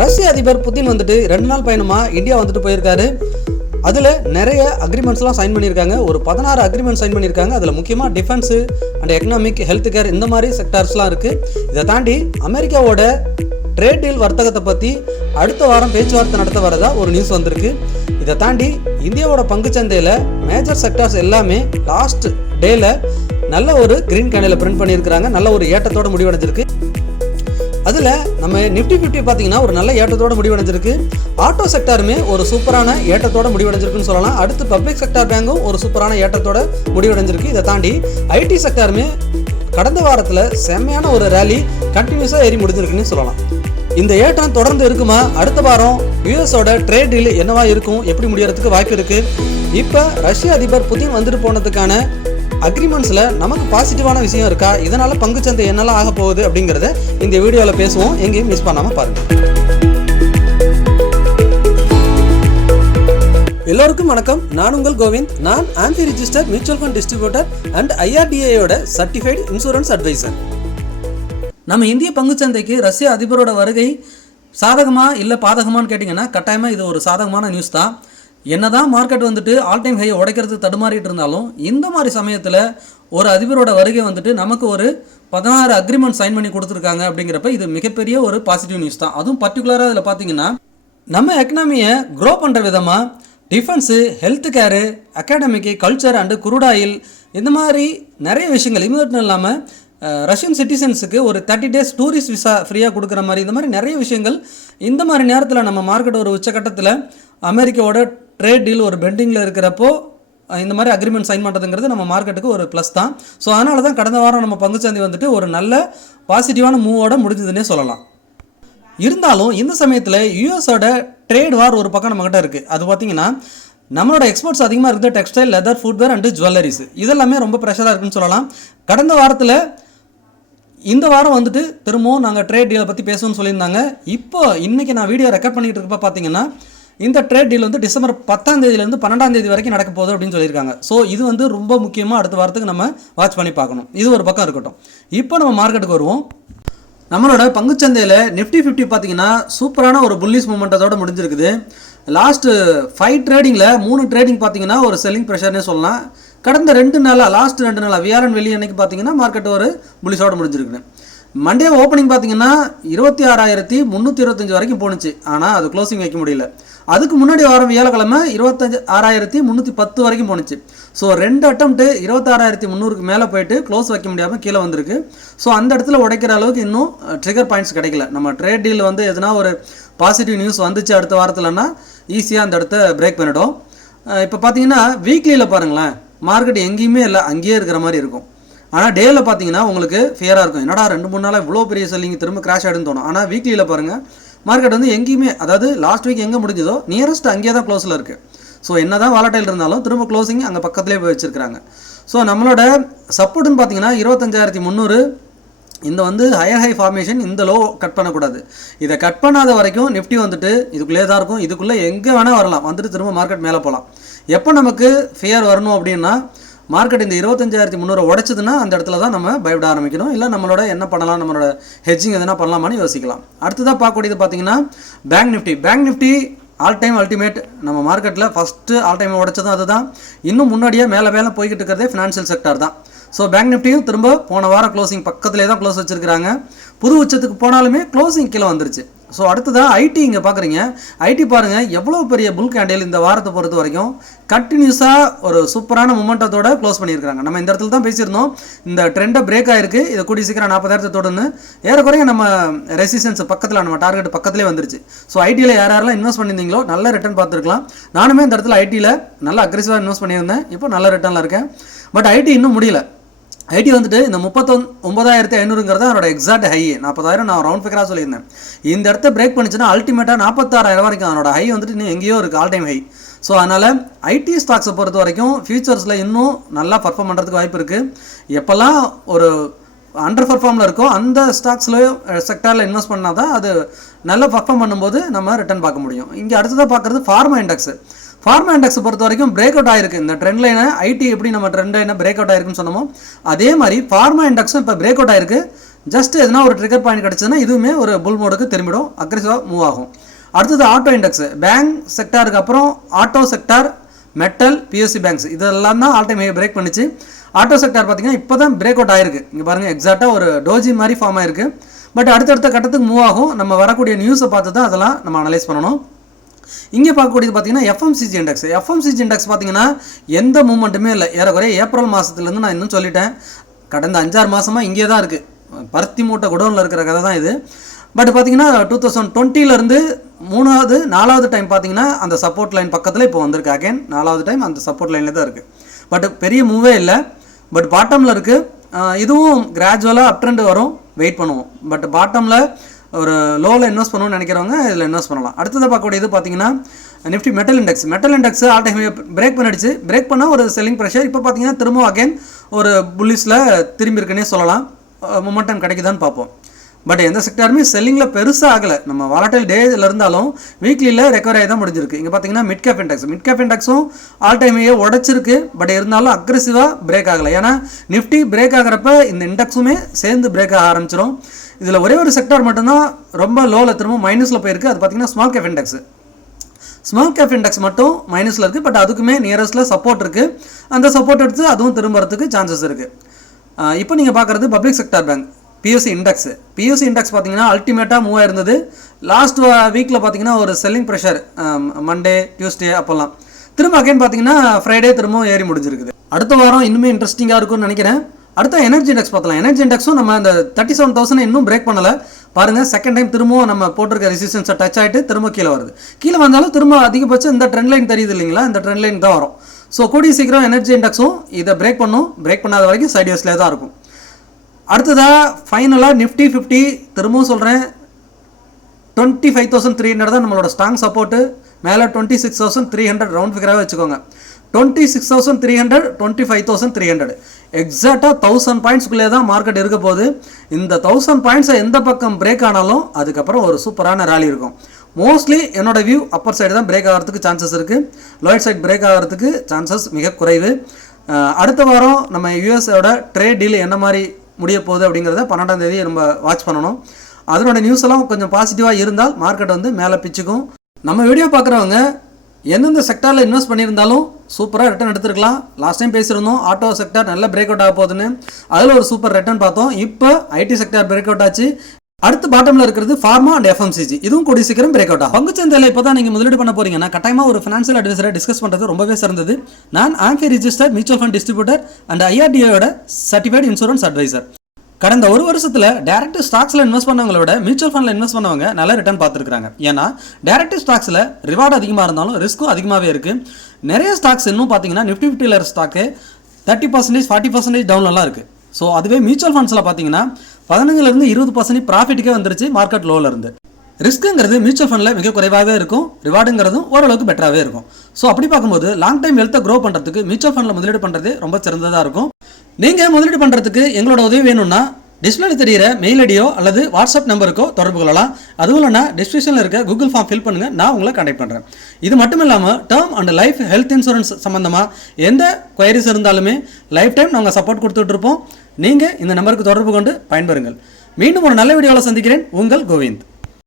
ரஷ்ய அதிபர் புதின் வந்துட்டு 2 நாள் பயணமாக இந்தியா வந்துட்டு போயிருக்காரு. அதில் நிறைய அக்ரிமெண்ட்ஸ்லாம் சைன் பண்ணியிருக்காங்க. ஒரு 16 அக்ரிமெண்ட் சைன் பண்ணியிருக்காங்க. அதில் முக்கியமாக defence and economic, health care இந்த மாதிரி செக்டார்ஸ்லாம் இருக்குது. இதை தாண்டி அமெரிக்காவோட ட்ரேட் டீல் வர்த்தகத்தை பற்றி அடுத்த வாரம் பேச்சுவார்த்தை நடத்த வரதா ஒரு நியூஸ் வந்திருக்கு. இதை தாண்டி இந்தியாவோட பங்குச்சந்தையில் மேஜர் செக்டார்ஸ் எல்லாமே லாஸ்ட் டேல நல்ல ஒரு கிரீன் கேண்டில் பிரிண்ட் பண்ணியிருக்கிறாங்க. நல்ல ஒரு ஏற்றத்தோட முடிவடைஞ்சிருக்கு. அதில் நம்ம நிஃப்டி 50 பார்த்தீங்கன்னா ஒரு நல்ல ஏற்றத்தோட முடிவடைஞ்சிருக்கு. ஆட்டோ செக்டாருமே ஒரு சூப்பரான ஏற்றத்தோட முடிவடைஞ்சிருக்குன்னு சொல்லலாம். அடுத்து பப்ளிக் செக்டார் பேங்கும் ஒரு சூப்பரான ஏற்றத்தோட முடிவடைஞ்சிருக்கு. இதை தாண்டி ஐடி செக்டாருமே கடந்த வாரத்தில் செம்மையான ஒரு ரேலி கண்டினியூஸாக ஏறி முடிஞ்சிருக்குன்னு சொல்லலாம். இந்த ஏற்றம் தொடர்ந்து இருக்குமா? அடுத்த வாரம் யூஎஸோட ட்ரேட் டீல் என்னவா இருக்கும், எப்படி முடியறதுக்கு வாய்ப்பு இருக்குது? இப்போ ரஷ்ய அதிபர் புதின் வந்துட்டு போனதுக்கான அக்ரிமெண்ட்ஸில் நமக்கு பாசிட்டிவான விஷயம் இருக்கா? இதனால் பங்குச்சந்தை என்னெல்லாம் ஆக போகுது அப்படிங்கிறத இந்த வீடியோவில் பேசுவோம். எங்கேயும் மிஸ் பண்ணாமல் பாருங்கள். எல்லோருக்கும் வணக்கம். நான் உங்கள் கோவிந்த். நான் AMFI registered mutual fund distributor and ஐஆர்டிஏயோட சர்டிஃபைடு இன்சூரன்ஸ் அட்வைசர். நம்ம இந்திய பங்குச்சந்தைக்கு ரஷ்ய அதிபரோட வருகை சாதகமா இல்லை பாதகமானு கேட்டிங்கன்னா கட்டாயமாக இது ஒரு சாதகமான நியூஸ் தான். என்னதான் மார்க்கெட் வந்துட்டு ஆல் டைம் ஹை உடைக்கிறது தடுமாறிட்டு இருந்தாலும் இந்த மாதிரி சமயத்தில் ஒரு அதிபரோட வருகை வந்துட்டு நமக்கு ஒரு 16 அக்ரிமெண்ட் சைன் பண்ணி கொடுத்துருக்காங்க. அப்படிங்கிறப்ப இது மிகப்பெரிய ஒரு பாசிட்டிவ் நியூஸ் தான். அதுவும் பர்டிகுலராக இதில் பார்த்தீங்கன்னா நம்ம எக்கனாமியை க்ரோ பண்ணுற விதமாக defence, health care, academic, culture and crude oil இந்த மாதிரி நிறைய விஷயங்கள் இமீடியட் இல்லாமல் ரஷ்யன் சிட்டிசன்ஸுக்கு ஒரு 30 days டூரிஸ்ட் விசா ஃப்ரீயாக கொடுக்குற மாதிரி இந்த மாதிரி நிறைய விஷயங்கள் இந்த மாதிரி நேரத்தில் நம்ம மார்க்கெட் ஒரு உச்சக்கட்டத்தில் அமெரிக்காவோட ட்ரேட் டீல் ஒரு பெண்டிங்கில் இருக்கிறப்போ இந்த மாதிரி அக்ரிமெண்ட் சைன் பண்ணுறதுங்கிறது நம்ம மார்க்கெட்டுக்கு ஒரு ப்ளஸ் தான். ஸோ அதனால தான் கடந்த வாரம் நம்ம பங்குச்சந்தை வந்துட்டு ஒரு நல்ல பாசிட்டிவான மூவோட முடிஞ்சதுன்னே சொல்லலாம். இருந்தாலும் இந்த சமயத்தில் யூஎஸோட ட்ரேட் வார் ஒரு பக்கம் நம்மகிட்ட இருக்குது. அது பார்த்திங்கன்னா நம்மளோட எக்ஸ்போர்ட்ஸ் அதிகமாக இருக்குது. Textile, leather, footwear and jewelleries இதெல்லாமே ரொம்ப ப்ரெஷராக இருக்குன்னு சொல்லலாம். கடந்த வாரத்தில் இந்த வாரம் வந்துட்டு திரும்பவும் நாங்கள் ட்ரேட் டீலை பற்றி பேசணும்னு சொல்லியிருந்தாங்க. இப்போ இன்றைக்கி நான் வீடியோ ரெக்கார்ட் பண்ணிகிட்டு இருக்கப்போ பார்த்தீங்கன்னா இந்த ட்ரேட் டீல் வந்து டிசம்பர் 10ஆம் தேதியிலேருந்து 12ஆம் தேதி வரைக்கும் நடக்க போகுது அப்படின்னு சொல்லியிருக்காங்க. ஸோ இது வந்து ரொம்ப முக்கியமாக அடுத்த வாரத்துக்கு நம்ம வாட்ச் பண்ணி பார்க்கணும். இது ஒரு பக்கம் இருக்கட்டும். இப்போ நம்ம மார்க்கெட்டுக்கு வருவோம். நம்மளோட பங்குச்சந்தையில் நிஃப்டி 50 பார்த்தீங்கன்னா சூப்பரான ஒரு புல்லிஷ் மூமெண்ட்டோட முடிஞ்சிருக்குது. லாஸ்ட்டு 5 ட்ரேடிங்கில் 3 ட்ரேடிங் பார்த்தீங்கன்னா ஒரு செல்லிங் ப்ரெஷர்னே சொல்லலாம். கடந்த 2 நாளாக லாஸ்ட் 2 நாளாக வியாழன் வெள்ளி அன்னைக்கு பார்த்தீங்கன்னா மார்க்கெட் ஒரு புல்லிஷோட முடிஞ்சிருக்கு. மண்டே ஓப்பனிங் பார்த்தீங்கன்னா 26,325 வரைக்கும் போணுச்சு. ஆனால் அது க்ளோசிங் வைக்க முடியல. அதுக்கு முன்னாடி வாரம் வியாழக்கிழமை 26,310 வரைக்கும் போணுச்சு. ஸோ 2 அட்டம்ப்ட்டு 26,300க்கு மேலே போயிட்டு க்ளோஸ் வைக்க முடியாமல் கீழே வந்திருக்கு. ஸோ அந்த இடத்துல உடைக்கிற அளவுக்கு இன்னும் ட்ரிகர் பாயிண்ட்ஸ் கிடைக்கல. நம்ம ட்ரேட் டீல் வந்து எதுனா ஒரு பாசிட்டிவ் நியூஸ் வந்துச்சு அடுத்த வாரத்தில்னா ஈஸியாக அந்த இடத்த பிரேக் பண்ணிடும். இப்போ பார்த்தீங்கன்னா வீக்லியில் பாருங்களேன், மார்க்கெட் எங்கேயுமே இல்லை, அங்கேயே இருக்கிற மாதிரி இருக்கும். ஆனால் டேயில் பார்த்தீங்கன்னா உங்களுக்கு ஃபேராக இருக்கும். என்னடா 2-3 நாளாக இவ்வளோ பெரிய செல்லிங் திரும்ப கிராஷ் ஆகிடுன்னு தோணும். ஆனால் வீக்லியில் பாருங்கள் மார்க்கெட் வந்து எங்கேயுமே, அதாவது லாஸ்ட் வீக் எங்கே முடிஞ்சதோ நியரஸ்ட் அங்கேயே தான் க்ளோஸில் இருக்குது. ஸோ என்ன தான் வாலட்டைல் இருந்தாலும் திரும்ப க்ளோசிங் அங்கே பக்கத்துலேயே போய் வச்சுருக்காங்க. ஸோ நம்மளோட சப்போர்ட்டுன்னு பார்த்தீங்கன்னா 25,300 இந்த வந்து ஹையர் ஹை ஃபார்மேஷன், இந்த லோ கட் பண்ணக்கூடாது. இதை கட் பண்ணாத வரைக்கும் நிஃப்டி வந்துட்டு இதுக்குள்ளே தான் இருக்கும். இதுக்குள்ளே எங்கே வேணால் வரலாம், வந்துட்டு திரும்ப மார்க்கெட் மேலே போகலாம். எப்போ நமக்கு ஃபியர் வரணும் அப்படின்னா மார்க்கெட் இந்த 25,300 உடைச்சதுன்னா அந்த இடத்துல தான் நம்ம பயப்பட ஆரம்பிக்கணும். இல்லை நம்மளோட என்ன பண்ணலாம், நம்மளோட ஹெட்ஜிங் எதனா பண்ணலாமான்னு யோசிக்கலாம். அடுத்ததாக பார்க்கக்கூடியது பார்த்தீங்கன்னா bank Nifty all time ultimate. நம்ம மார்க்கெட்டில் ஃபஸ்ட்டு ஆல் டைம் உடைச்சதும் அதுதான். இன்னும் முன்னாடியே மேலே போய்கிட்டு இருக்கிறதே ஃபினான்ஷியல் செக்டார் தான். ஸோ பேங்க் நிஃப்டியும் திரும்ப போன வாரம் க்ளோசிங் பக்கத்துலேயே தான் க்ளோஸ் வச்சுருக்காங்க. புது உச்சத்துக்கு போனாலுமே க்ளோசிங் கீழே வந்துருச்சு. ஸோ அடுத்ததான் ஐடி இங்கே பார்க்குறீங்க. ஐடி பாருங்கள் எவ்வளோ பெரிய புல் கேண்டில் இந்த வாரத்தை பொறுத்த வரைக்கும் கண்டினியூஸாக ஒரு சூப்பரான மொமெண்டத்தோட க்ளோஸ் பண்ணியிருக்காங்க. நம்ம இந்த இடத்துல தான் பேசியிருந்தோம், இந்த ட்ரெண்டை பிரேக் ஆகிருக்கு, இதை கூடி சீக்கிரம் 40,000 தொடர்ந்து ஏறக்குறைய நம்ம ரெசிஸ்டன்ஸ் பக்கத்தில், நம்ம டார்கெட் பக்கத்துலேயே வந்துருச்சு. ஸோ ஐடியில் யாரெல்லாம் இன்வெஸ்ட் பண்ணியிருந்தீங்களோ நல்ல ரிட்டர்ன் பார்த்துருக்கலாம். நானுமே இந்த இடத்துல ஐடியில் நல்லா அக்ரெசிவாக இன்வெஸ்ட் பண்ணியிருந்தேன். இப்போ நல்ல ரிட்டர்னில் இருக்கேன். பட் ஐடி இன்னும் முடியல. ஐடி வந்துட்டு இந்த 39,500ங்கிறது அதோட எக்ஸாக்ட் ஹை. 40,000 நான் ரவுண்ட் ஃபிகராக சொல்லியிருந்தேன். இந்த இடத்த பிரேக் பண்ணிச்சுன்னா அல்டிமேட்டாக 46,000 வரைக்கும் அதனோட ஹை வந்துட்டு இன்னும் எங்கேயோ இருக்குது, ஆல் டைம் ஹை. ஸோ அதனால் ஐடி ஸ்டாக்ஸை பொறுத்த வரைக்கும் ஃபியூச்சர்ஸில் இன்னும் நல்லா பர்ஃபார்ம் பண்ணுறதுக்கு வாய்ப்பு இருக்குது. எப்போல்லாம் ஒரு அண்டர் பர்ஃபார்மில் இருக்கோ அந்த ஸ்டாக்ஸ்லையோ செக்டாரில் இன்வெஸ்ட் பண்ணால் தான் அது நல்லா பர்ஃபார்ம் பண்ணும்போது நம்ம ரிட்டர்ன் பார்க்க முடியும். இங்கே அடுத்ததாக பார்க்குறது ஃபார்மா இண்டெக்ஸ். ஃபார்மா இண்டெக்ஸ் பொறுத்த வரைக்கும் பிரேக் அவுட் ஆயிருக்கு. இந்த ட்ரெண்ட் லைனை ஐடி எப்படி நம்ம ட்ரெண்ட் லைனை பிரேக் அவுட் ஆயிருக்குன்னு சொன்னோமோ அதே மாதிரி ஃபார்மா இண்டெக்ஸும் இப்போ பிரேக் அவுட் ஆயிருக்கு. ஜஸ்ட் எதனா ஒரு ட்ரிகர் பாயிண்ட் கிடச்சதுன்னா இதுவுமே ஒரு புல் மோடுக்கு திரும்பிடும், அக்ரெசிவாக மூவ் ஆகும். அடுத்தது ஆட்டோ இண்டெக்ஸ். பேங்க் செக்டாருக்கு அப்புறம் auto sector, metal, BSc banks இதெல்லாம் தான் ஆல் டைம் ஹை பிரேக் பண்ணிச்சு. ஆட்டோ செக்டார் பார்த்தீங்கன்னா இப்போ தான் பிரேக் அவுட் ஆயிருக்கு. இங்கே பாருங்கள், எக்ஸாக்டாக ஒரு டோஜி மாதிரி ஃபார்ம் ஆயிருக்கு. பட் அடுத்தடுத்த கட்டத்துக்கு மூவ் ஆகும். நம்ம வரக்கூடிய நியூஸை பார்த்து தான் அதெல்லாம் நம்ம அனலைஸ் பண்ணணும். இங்கே பார்க்கக்கூடியது பார்த்தீங்கன்னா எஃப்எம்சிஜி இண்டெக்ஸ். எஃப்எம்சிஜி இண்டெக்ஸ் பார்த்தீங்கன்னா எந்த மூவ்மெண்ட்டுமே இல்லை. ஏறக்குறைய ஏப்ரல் மாதத்துலேருந்து நான் இன்னும் சொல்லிட்டேன், கடந்த 5-6 மாதமாக இங்கே தான் இருக்குது. பருத்தி மூட்டை குடோனில் இருக்கிற கதை தான் இது. பட் பார்த்தீங்கன்னா 2020 4வது டைம் பார்த்தீங்கன்னா அந்த சப்போர்ட் லைன் பக்கத்தில் இப்போ வந்திருக்கு. அகைன் 4வது டைம் அந்த சப்போர்ட் லைனில் தான் இருக்குது. பட் பெரிய மூவே இல்லை. பட் பாட்டமில் இருக்குது. இதுவும் கிராஜுவலாக அப் ட்ரெண்ட் வரும், வெயிட் பண்ணுவோம். பட் பாட்டமில் ஒரு லோவில் இன்வெஸ்ட் பண்ணணும்னு நினைக்கிறவங்க இதில் இன்வெஸ்ட் பண்ணலாம். அடுத்ததாக பார்க்கக்கூடியது பார்த்தீங்கன்னா Nifty metal index. Metal index all time break பண்ணிடுச்சு. பிரேக் பண்ணால் ஒரு செல்லிங் ப்ரெஷர். இப்போ பார்த்தீங்கன்னா திரும்ப அகைன் ஒரு புல்லிஸில் திரும்பி இருக்குன்னே சொல்லலாம். மொமெண்டம் கிடைக்குதான்னு பார்ப்போம். பட் எந்த செக்டாருமே செல்லிங்கில் பெருசாக ஆகலை. நம்ம வாலட்டைல் டேஸில் இருந்தாலும் வீக்லியில் ரெக்கவர் ஆகி தான் முடிஞ்சிருக்கு. இங்கே பார்த்தீங்கன்னா மிட் கேப் இண்டெக்ஸும் ஆல் டைமையே உடச்சிருக்கு. பட் இருந்தாலும் அக்ரெசிவாக பிரேக் ஆகலை. ஏன்னா நிஃப்டி பிரேக் ஆகிறப்ப இந்த இண்டெக்ஸுமே சேர்ந்து பிரேக் ஆக ஆரம்பிச்சிடும். இதில் ஒரே ஒரு செக்டார் மட்டும்தான் ரொம்ப லோவில் திரும்ப மைனஸில் போயிருக்கு. அது பார்த்தீங்கன்னா small cap index. Small cap index மட்டும் மைனஸில் இருக்குது. பட் அதுக்குமே நியரஸ்ட்டில் சப்போர்ட் இருக்குது. அந்த சப்போர்ட் எடுத்து அதுவும் திரும்புறதுக்கு சான்சஸ் இருக்குது. இப்போ நீங்கள் பார்க்குறது public sector bank BSc index. BSc index பார்த்தீங்கன்னா அல்டிமேட்டாக மூவ் ஆயிருந்தது. லாஸ்ட் வீக்கில் பார்த்தீங்கன்னா ஒரு செல்லிங் ப்ரெஷர் மண்டே டியூஸ்டே அப்போல்லாம். திரும்ப அகைன் பார்த்தீங்கன்னா ஃப்ரைடே திரும்பவும் ஏறி முடிஞ்சிருக்குது. அடுத்த வாரம் இன்னுமே இன்ட்ரெஸ்டிங்காக இருக்கும்னு நினைக்கிறேன். அடுத்த எனர்ஜி இண்டெக்ஸ் பார்த்தலாம். எனர்ஜி இண்டெக்ஸும் நம்ம அந்த 37,000 இன்னும் பிரேக் பண்ணலை. பாருங்கள், செகண்ட் டைம் திரும்பவும் நம்ம போட்டிருக்க ரெசிஸ்டன்ஸை டச் ஆகிட்டு திரும்ப கீழே வருது. கீழே வந்தாலும் திரும்ப அதிகபட்சம் இந்த ட்ரெண்ட் லைன் தெரியுது இல்லைங்களா, இந்த ட்ரெண்ட் லைன் தான் வரும். ஸோ கூடிய சீக்கிரம் எனர்ஜி இண்டெக்ஸும் இதை பிரேக் பண்ணும். பிரேக் பண்ணாத வரைக்கும் சைட்வேஸ்லேயே தான் இருக்கும். அடுத்ததாக ஃபைனலாக நிஃப்டி 50 திரும்பவும் சொல்கிறேன், 25,300 தான் நம்மளோட ஸ்ட்ராங் சப்போர்ட்டு. மேலே 26,300 ரவுண்ட் ஃபிகராகவே வச்சுக்கோங்க. 26,300, 25,300 எக்ஸாக்டாக 1000 பாயிண்ட்ஸ்குள்ளே தான் மார்க்கெட் இருக்க போகுது. இந்த 1000 பாயிண்ட்ஸை எந்த பக்கம் பிரேக் ஆனாலும் அதுக்கப்புறம் ஒரு சூப்பரான ரேலி இருக்கும். மோஸ்ட்லி என்னோட வியூ அப்பர் சைடு தான் பிரேக் ஆகிறதுக்கு சான்சஸ் இருக்குது. லோயர் சைடு பிரேக் ஆகிறதுக்கு சான்சஸ் மிக குறைவு. அடுத்த வாரம் நம்ம யூஎஸோட ட்ரேட் டீல் என்ன மாதிரி முடிய போகுது அப்படிங்கிறத 12ஆம் தேதி நம்ம வாட்ச் பண்ணணும். அதனோட நியூஸ் எல்லாம் கொஞ்சம் பாசிட்டிவாக இருந்தால் மார்க்கெட் வந்து மேலே பிச்சுக்கும். நம்ம வீடியோ பார்க்குறவங்க எந்தெந்த செக்டாரில் இன்வெஸ்ட் பண்ணியிருந்தாலும் சூப்பராக ரிட்டர்ன் எடுத்துருக்கலாம். லாஸ்ட் டைம் பேசியிருந்தோம் ஆட்டோ செக்டார் நல்ல பிரேக் அவுட் ஆக போகுதுன்னு. அதில் ஒரு சூப்பர் ரிட்டர்ன் பார்த்தோம். இப்போ ஐடி செக்டார் பிரேக் அவுட் ஆச்சு. அடுத்து பாட்டமில் இருக்கிறது ஃபார்மா அண்ட் எஃப்எம்சிஜி. இதுவும் கூடிய சீக்கிரம் பிரேக் அவுட் ஆகும். பங்குச்சந்தையில் இப்போ தான் நீங்கள் முதலீடு பண்ண போறீங்கன்னா கட்டாயமாக ஒரு ஃபினான்ஷியல் அட்வைசரை டிஸ்கஸ் பண்ணுறது ரொம்பவே சிறந்தது. நான் AMFI registered mutual fund distributor and ஐஆர்டிஏயோட சர்டிஃபைட் இன்சூரன்ஸ் அட்வைசர். கடந்த ஒரு வருஷத்தில் டேரக்ட் ஸ்டாக்ஸில் இன்வெஸ்ட் பண்ணவங்களோட மியூச்சுவல் ஃபண்டில் இன்வெஸ்ட் பண்ணவங்க நல்ல ரிட்டர்ன் பார்த்துருக்காங்க. ஏன்னா டேரக்ட் ஸ்டாக்ஸில் ரிவார்டு அதிகமாக இருந்தாலும் ரிஸ்க்கும் அதிகமாகவே இருக்குது. நிறைய ஸ்டாக்ஸ் இன்னும் பார்த்தீங்கன்னா நிஃப்டி 50 ஸ்டாக்கு 30%, 40% டவுன்லாம் இருக்குது. ஸோ அதுவே மியூச்சுவல் ஃபண்ட்ஸில் பார்த்தீங்கன்னா 15% 20% ப்ராஃபிட்டுக்கே வந்துருச்சு மார்க்கெட் லோவில் இருந்து. ரிஸ்க்குங்கிறது மியூச்சுவல் ஃபண்டில் மிக குறைவாகவே இருக்கும், ரிவார்டுங்கிறதும் ஓரளவுக்கு பெட்டராகவே இருக்கும். ஸோ அப்படி பார்க்கும்போது லாங் டைம் ஹெல்த்தை க்ரோ பண்ணுறதுக்கு மியூச்சுவல் ஃபண்டில் முதலீடு பண்ணுறது ரொம்ப சிறந்ததாக இருக்கும். நீங்கள் முதலீடு பண்ணுறதுக்கு எங்களோட உதவி வேணும்னா டிஸ்பிளேல தெரியிற மெயில் ஐடியோ அல்லது வாட்ஸ்அப் நம்பருக்கோ தொடர்பு கொள்ளலாம். அதுவும் இல்லைனா டிஸ்கிரிப்ஷனில் இருக்க கூகுள் ஃபார்ம் ஃபில் பண்ணுங்கள், நான் உங்களை கான்டாக்ட் பண்ணுறேன். இது மட்டும் இல்லாமல் term and life health insurance சம்மந்தமாக எந்த குயரிஸ் இருந்தாலுமே லைஃப் டைம் நாங்கள் சப்போர்ட் கொடுத்துட்ருப்போம். நீங்கள் இந்த நம்பருக்கு தொடர்பு கொண்டு பயன்பெறுங்கள். மீண்டும் ஒரு நல்ல வீடியோவில் சந்திக்கிறேன். உங்கள் கோவிந்த்.